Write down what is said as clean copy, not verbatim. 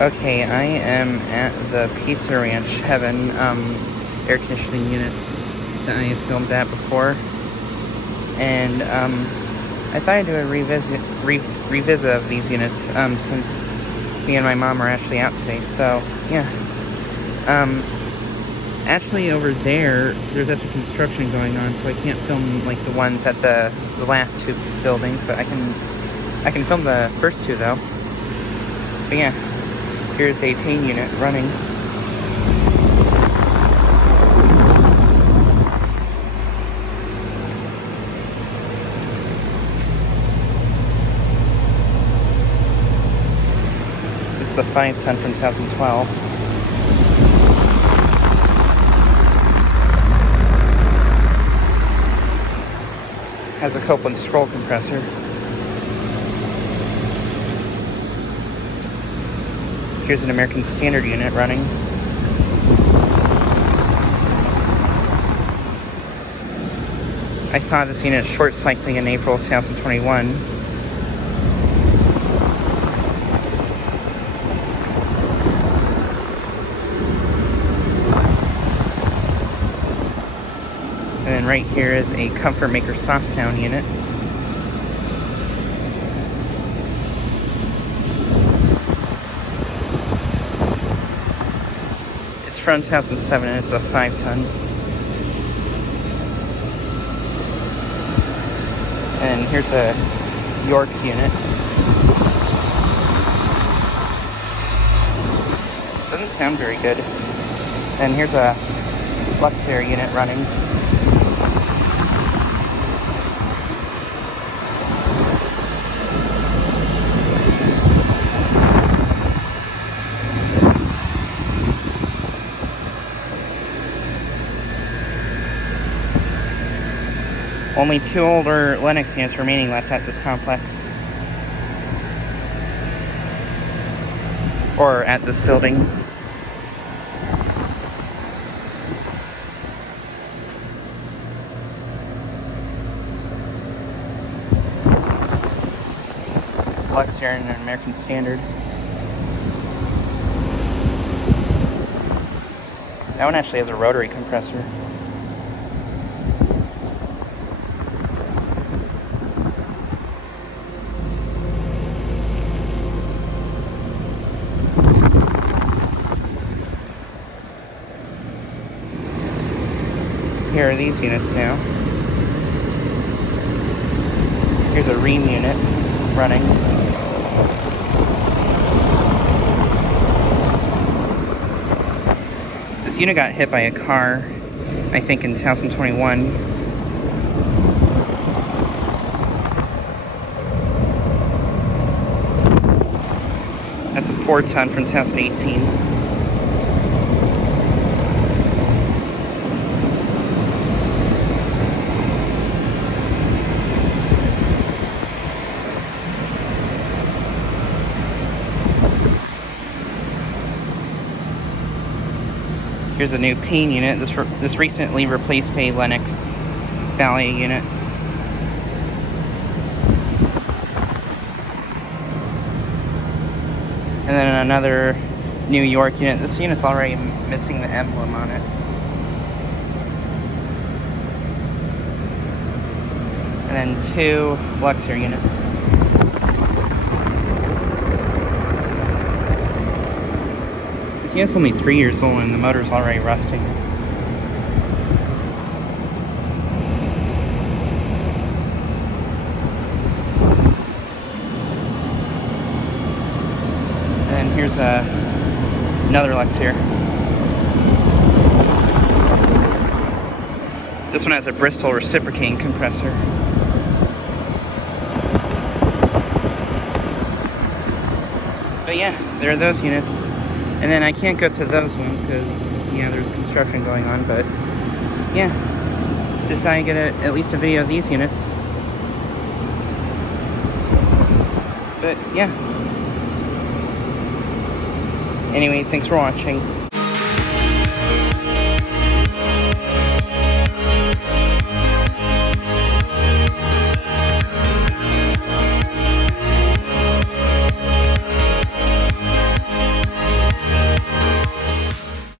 Okay, I am at the Pizza Ranch Heaven air conditioning unit that I filmed at before, and I thought I'd do a revisit of these units since me and my mom are actually out today. So yeah, actually over there's actually construction going on, so I can't film like the ones at the last two buildings, but I can film the first two though. But yeah, here's a pain unit running. This is a 5-ton from 2012. Has a Copeland scroll compressor. Here's an American Standard unit running. I saw this unit short cycling in April 2021. And then right here is a Comfort Maker soft sound unit. It's from 2007 and it's a 5-ton. And here's a York unit. Doesn't sound very good. And here's a Luxair unit running. Only 2 older Lennox units remaining left at this complex. Or at this building. Luxair and an American Standard. That one actually has a rotary compressor. Here are these units now. Here's a Rheem unit running. This unit got hit by a car, I think in 2021. That's a 4-ton from 2018. Here's a new pain unit. This recently replaced a Lennox Valet unit. And then another New York unit. This unit's already missing the emblem on it. And then 2 Luxair units. This unit's only 3 years old and the motor's already rusting. And here's another Luxair. This one has a Bristol reciprocating compressor. But yeah, there are those units. And then I can't go to those ones because, yeah, there's construction going on. But yeah, decided to get at least a video of these units. But yeah. Anyways, thanks for watching.